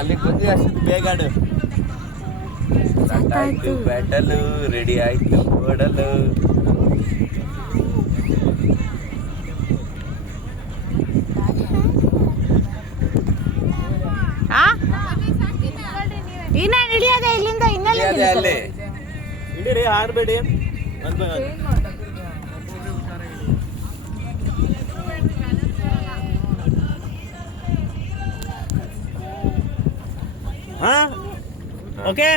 ಅಲ್ಲಿಗೆ ಬಂದು ಅಷ್ಟು ಬೇಗ ಆಡು. ಸ್ಟಾರ್ಟ್ ಆಯ್ತು ಬ್ಯಾಟಲು, ರೆಡಿ ಆಯ್ತು ಓಡಲು. ಇನ್ನ ಹಿಡಿಯೋದೆ ಇಲ್ಲಿಂದ ಇನ್ನೆಲ್ಲ ಅಲ್ಲಿ ಹಿಡೀರಿ, ಹಾರಬೇಡಿ. ಓಕೆ,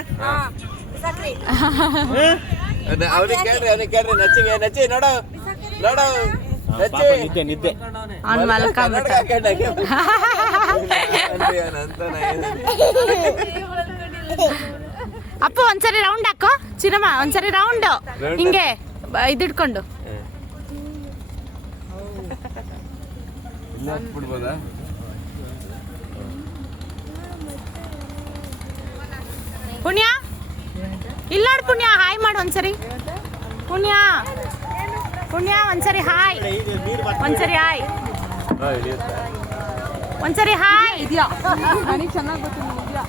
ಅವ್ರಿಗೆ ಕೇಳ್ರಿ ನಚ್ಚಿಗೆ ನಚ್ಚಿ ನೋಡು ನೋಡು ನಚ್ಚಿ. ನಿದ್ದೆ ಅಪ್ಪ ಒಂದ್ಸರಿ ರೌಂಡ್ ಹಾಕೋ ಚಿನ್ನಮ್ಮ, ಒಂದ್ಸರಿ ರೌಂಡ್ ಹಿಂಗೆ ಇದಿಡ್ಕೊಂಡು ಬಿಡ್ಬೋದಾ? ಪುಣ್ಯ ಇಲ್ಲ ನೋಡು ಪುಣ್ಯ, ಹಾಯ್ ಮಾಡು ಒಂದ್ಸರಿ. ಪುಣ್ಯ ಪುಣ್ಯ ಒಂದ್ಸರಿ ಹಾಯ್, ಒಂದ್ಸರಿ ಹಾಯ್, ಒಂದ್ಸರಿ ಹಾಯ್. ಇದೆಯಾ ನನಗೆ ಚೆನ್ನಾಗಿ ಗೊತ್ತಿಲ್ಲ.